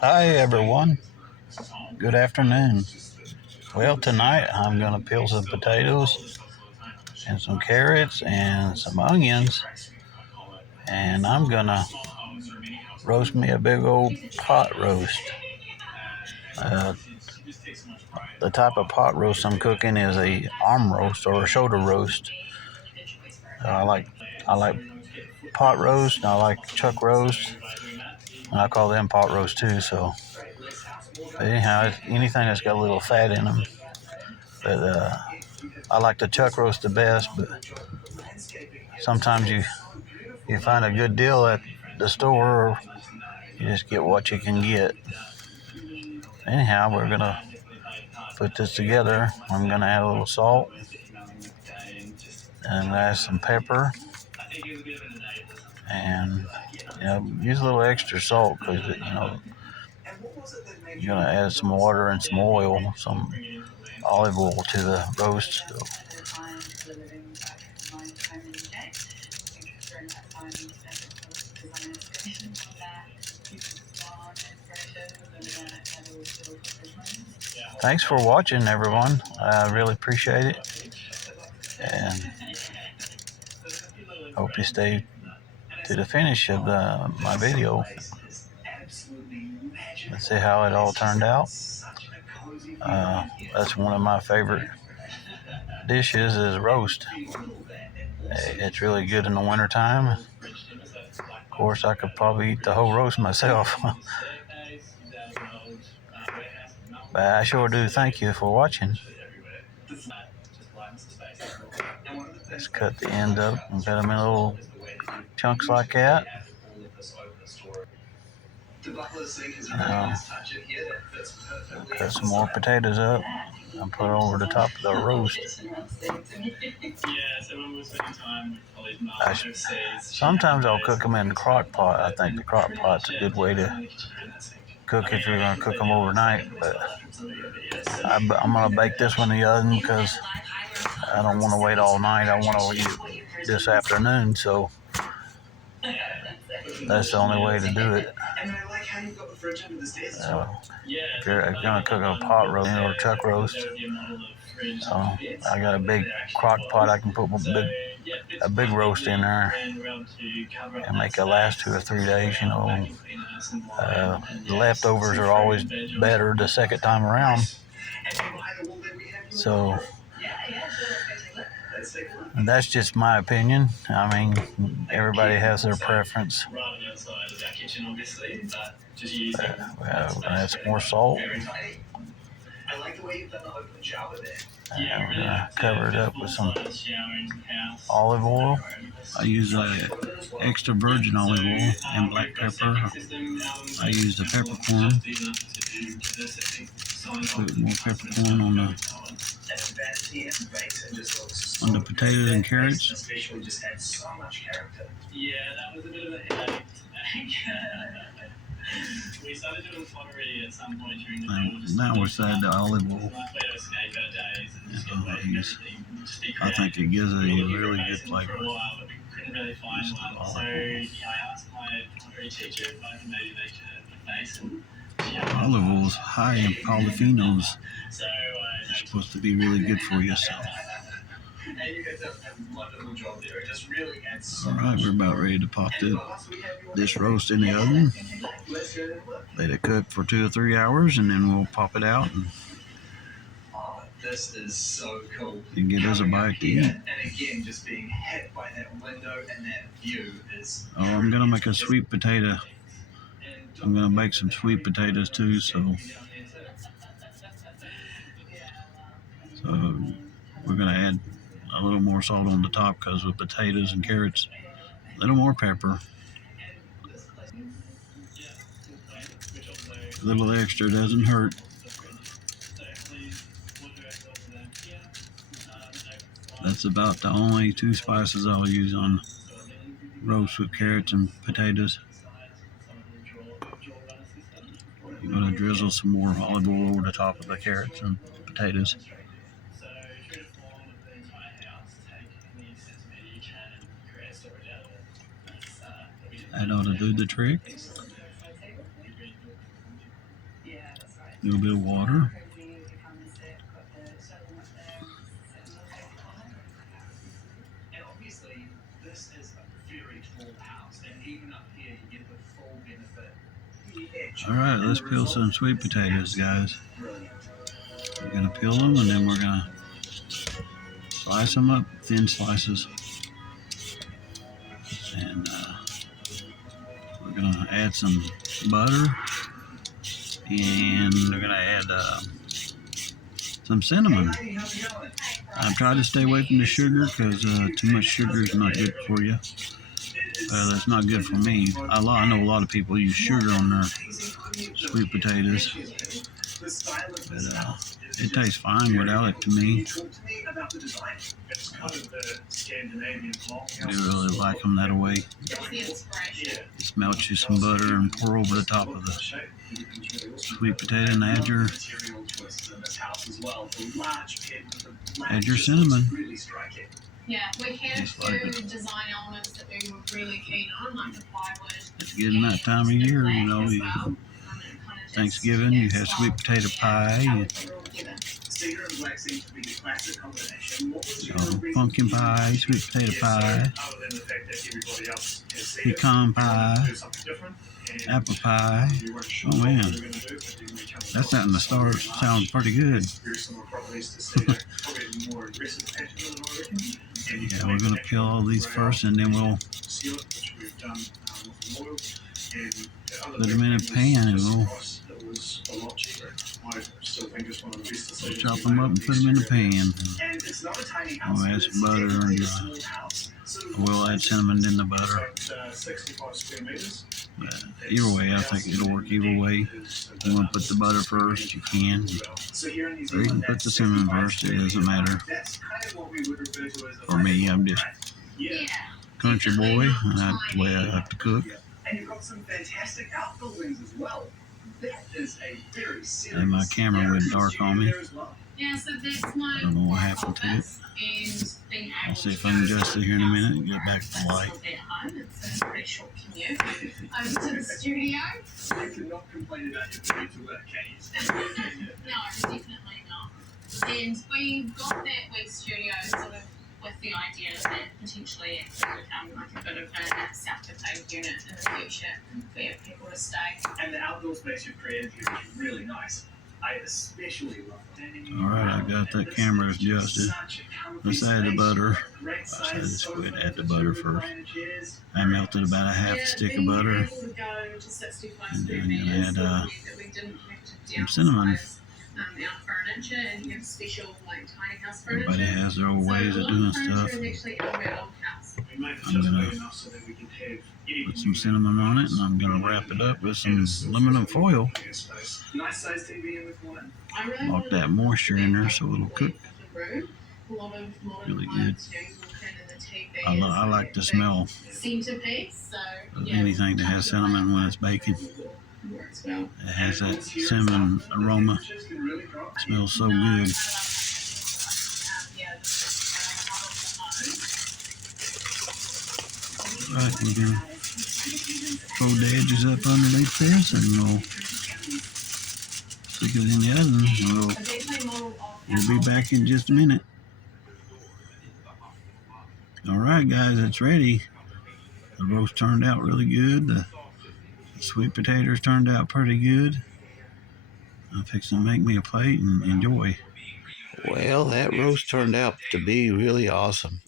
Hi everyone, good afternoon. Well, tonight I'm gonna peel some potatoes and some carrots and some onions, and I'm gonna roast me a big old pot roast. Uh, the type of pot roast I'm cooking is a arm roast or a shoulder roast. Uh, I like I like pot roast, and I like chuck roast, and I call them pot roast too. So, but anyhow, anything that's got a little fat in them. But I like the chuck roast the best, but sometimes you find a good deal at the store, or you just get what you can get. Anyhow, we're gonna put this together. I'm gonna add a little salt and add some pepper, and use a little extra salt because you're gonna add some water and some oil, some olive oil to the roast. So thanks for watching, everyone. I really appreciate it, and hope you stay to the finish of my video. Let's see how it all turned out. That's one of my favorite dishes is roast. It's really good in the wintertime. Of course, I could probably eat the whole roast myself. But I sure do thank you for watching. Let's cut the end up and cut them in little chunks like that. Now, cut some more potatoes up and put it over the top of the roast. Sometimes I'll cook them in the crock pot. I think the crock pot's a good way to cook if you're going to cook them overnight. But I'm going to bake this one in the oven because I don't want to wait all night. I want to eat this afternoon, so that's the only way to do it. If you're going to cook a pot roast or chuck roast, I got a big crock pot. I can put a big roast in there and make it last 2 or 3 days. The leftovers are always better the second time around. So that's just my opinion. I mean, everybody has their preference. We're gonna add some more salt. And we're gonna cover it up with some olive oil. I use extra virgin olive oil and black pepper. I use the peppercorn. Put more peppercorn on the potatoes and carrots. Now we're adding the olive oil. I think it gives it a really good flavor. Olive oil is high in polyphenols. It's supposed to be really good for you. So. Alright, we're about ready to pop this roast in the oven. Let it cook for 2 or 3 hours, and then we'll pop it out this is so cool. And get us a bite to eat. And again, just being hit by that window and that view is. Oh, I'm gonna make a sweet potato. I'm gonna make some sweet potatoes too. So we're gonna add a little more salt on the top because with potatoes and carrots, a little more pepper. A little extra doesn't hurt. That's about the only 2 spices I'll use on roast with carrots and potatoes. You're going to drizzle some more olive oil over the top of the carrots and potatoes. That ought to do the trick. little bit of water. All right, let's peel some sweet potatoes, guys. We're gonna peel them, and then we're gonna slice them up, thin slices, and we're gonna add some butter, and we're gonna add some cinnamon. I try to stay away from the sugar because too much sugar is not good for you. That's not good for me. I know a lot of people use sugar on their sweet potatoes, but it tastes fine without it to me. I really like them that way. Just melt you some butter and pour over the top of the sweet potato and add your cinnamon. Yeah, we had two design elements that we were really keen on, like the plywood. It's getting that time of year, you know. Thanksgiving, you have sweet potato pie, pumpkin pie, sweet potato pie, pecan pie, apple pie. Oh man, that's starting to sound pretty good. Yeah, we're gonna peel all these first, and then we'll put them in a pan, and we'll chop them up and put them in the pan. We'll add some butter, and we'll add cinnamon in the butter. Either way, I think it'll work either way. If you want to put the butter first, you can. Or you can put the cinnamon first, it doesn't matter. For me, I'm just country boy, and that's the way I like to cook. And you've got some fantastic outdoor wings as well. That is a very serious. And my camera went dark on me. Yeah, so that's my. I don't know what happened to it. I'll see if I can adjust it here in a minute and get back to the light. It's a pretty short commute over to the studio. You cannot complain about your commute to work, can you? No, definitely not. And we got that web studio sort of with the idea that potentially it could become like a bit of a self-contained unit in the future for people to stay. And the outdoor space you've created here is really nice. I especially love it. Alright, I got that camera adjusted. Let's add the butter. Let's go ahead and add the butter first. I melted about a half a stick of butter. And then I'm going to add some cinnamon. Everybody has their own ways of doing stuff. I'm going to put some cinnamon on it, and I'm going to wrap it up with some aluminum foil. Lock that moisture in there so it'll cook really good. I like the smell of anything that has cinnamon when it's baking. It has that cinnamon aroma. It smells so good. Right, we're going to fold the edges up underneath this, and we'll stick it in the oven. We'll be back in just a minute. Alright guys, it's ready. The roast turned out really good. The sweet potatoes turned out pretty good. I'm fixing to make me a plate and enjoy. Well, that roast turned out to be really awesome.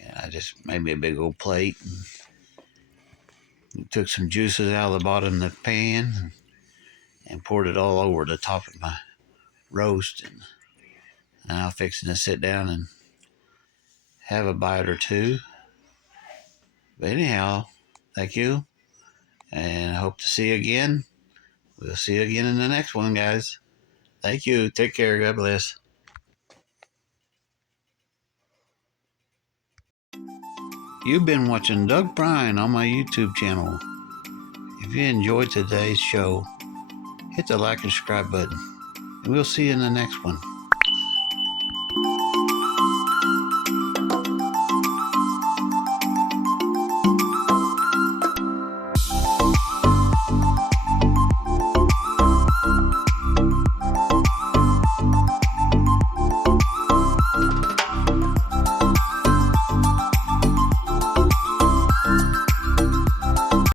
And I just made me a big old plate. And took some juices out of the bottom of the pan and poured it all over the top of my roast. And I'm fixing to sit down and have a bite or two. But anyhow, thank you. And I hope to see you again. We'll see you again in the next one, guys. Thank you. Take care. God bless. You've been watching Doug Bryan on my YouTube channel. If you enjoyed today's show, hit the like and subscribe button. And we'll see you in the next one.